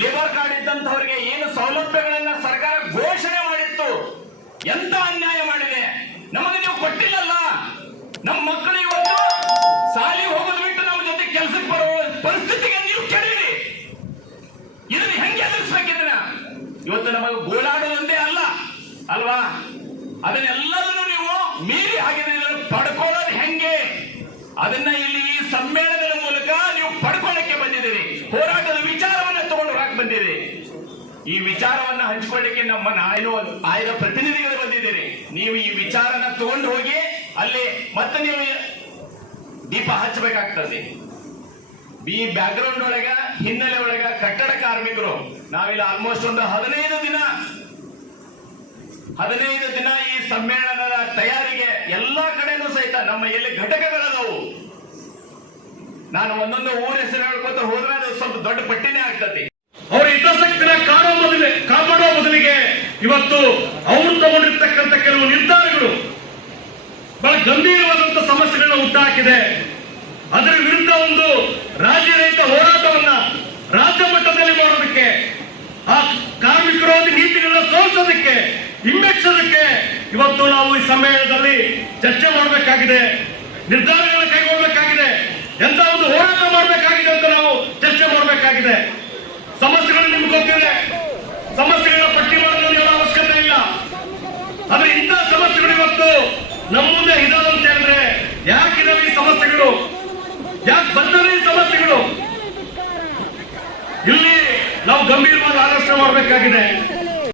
Labour card ಇದ್ದಂತವರಿಗೆ ಏನು ಸೌಲಭ್ಯಗಳನ್ನ ಸರ್ಕಾರ ಘೋಷಣೆ ಮಾಡಿತ್ತು? ಎಂತ ಅನ್ಯಾಯ ಮಾಡಿದೆ? ನಮಗೆ ನೀವು ಕೊಟ್ಟಿಲ್ಲಲ್ಲ? ನಮ್ಮ ಮಕ್ಕಳು ಇವತ್ತು ಸಾಲಿ ಹೋಗೋದು ಬಿಟ್ಟು ನಮ್ಮ ಜೊತೆ ಕೆಲಸಕ್ಕೆ ಬರುವ ಪರಿಸ್ಥಿತಿಗೆ ನೀವು ಕೆಡವಿರಿ ಇದನ್ನ ಹೆಂಗೆ ಎದುರಿಸ್ಬೇಕಿದ್ರ ಇವತ್ತು ನಮಗೆ ಗೋಳಾಡೋದಂತೆ ಅಲ್ಲ, ಅಲ್ವಾ? ಅದನ್ನೆಲ್ಲದನ್ನು ನೀವು ಮೀರಿ ಹಾಕಿದ್ರೆ ಇದನ್ನು ಪಡ್ಕೊಳ್ಳೋದು ಹೆಂಗೆ? ಅದನ್ನ ಇಲ್ಲಿ ಈ ಸಮ್ಮೇಳನದ ಮೂಲಕ ನೀವು ಪಡ್ಕೊಳ್ಳಕ್ಕೆ ಬಂದಿದ್ದೀರಿ. ವಿಚಾರವನ್ನ ಬಂದಿರಿ ಈ ವಿಚಾರವನ್ನ ಹಂಚಿಕೊಳ್ಳಿಕ್ಕೆ ನಮ್ಮ ನಾಯನು ಆಯ್ದ ಪ್ರತಿನಿಧಿಗಳು ಬಂದಿದ್ದೀರಿ. ನೀವು ಈ ವಿಚಾರನ ತಗೊಂಡು ಹೋಗಿ ಅಲ್ಲಿ ಮತ್ತೆ ನೀವು ದೀಪ ಹಚ್ಚಬೇಕಾಗ್ತದೆ. ಈ ಬ್ಯಾಕ್ ಗ್ರೌಂಡ್ ಒಳಗ, ಹಿನ್ನೆಲೆ ಒಳಗ ಕಟ್ಟಡ ಕಾರ್ಮಿಕರು, ನಾವಿಲ್ಲ ಆಲ್ಮೋಸ್ಟ್ ಒಂದು ಹದಿನೈದು ದಿನ ಹದಿನೈದು ದಿನ ಈ ಸಮ್ಮೇಳನದ ತಯಾರಿಗೆ ಎಲ್ಲಾ ಕಡೆನೂ ಸಹಿತ ನಮ್ಮ ಎಲ್ಲಿ ಘಟಕಗಳದವು. ನಾನು ಒಂದೊಂದು ಊರ ಹೆಸರು ಹೇಳ್ಕೊತ ಹೋದ್ರೆ ಅದು ಸ್ವಲ್ಪ ದೊಡ್ಡ ಪಟ್ಟಿನೇ ಆಗ್ತತಿ ಇವತ್ತು ಅವರು ತಗೊಂಡಿರ್ತಕ್ಕಂಥ ಕೆಲವು ನಿರ್ಧಾರಗಳು ಬಹಳ ಗಂಭೀರವಾದಂತಹ ಸಮಸ್ಯೆಗಳನ್ನ ಹುಟ್ಟಾಕಿದೆ ಅದರ ವಿರುದ್ಧ ಒಂದು ರಾಜ್ಯ ರಹಿತ ಹೋರಾಟವನ್ನ ರಾಜ್ಯ ಮಟ್ಟದಲ್ಲಿ ಮಾಡೋದಕ್ಕೆ, ಆ ಕಾರ್ಮಿಕ ವಿರೋಧಿ ನೀತಿಗಳನ್ನ ಸೋಲಿಸೋದಕ್ಕೆ ಹಿಮ್ಮೆಟ್ಟಿಸೋದಕ್ಕೆ ಇವತ್ತು ನಾವು ಈ ಸಮ್ಮೇಳನದಲ್ಲಿ ಚರ್ಚೆ ಮಾಡಬೇಕಾಗಿದೆ, ನಿರ್ಧಾರಗಳನ್ನು ಕೈಗೊಳ್ಳಬೇಕಾಗಿದೆ ಎಂತ ಒಂದು ಹೋರಾಟ ಮಾಡಬೇಕಾಗಿದೆ ಅಂತ ನಾವು ಚರ್ಚೆ ಮಾಡಬೇಕಾಗಿದೆ ಸಮಸ್ಯೆಗಳು ನಿಮ್ಗೆ ಗೊತ್ತಿದೆ ಸಮಸ್ಯೆಗಳ ಪಟ್ಟಿ ಮಾಡಲು ಹೇಳೋ ಅವಶ್ಯಕತೆ ಇಲ್ಲ ಆದ್ರೆ ಇಂತಹ ಸಮಸ್ಯೆಗಳು ಇವತ್ತು ನಮ್ಮ ಮುಂದೆ ಇದಾವೆ ಅಂತ ಹೇಳಿದ್ರೆ ಯಾಕಿದಾವೆ ಈ ಸಮಸ್ಯೆಗಳು? ಯಾಕೆ ಬಂದವೆ ಈ ಸಮಸ್ಯೆಗಳು? ಇಲ್ಲಿ ನಾವು ಗಂಭೀರವಾಗಿ ಆಲೋಚನೆ ಮಾಡಬೇಕಾಗಿದೆ.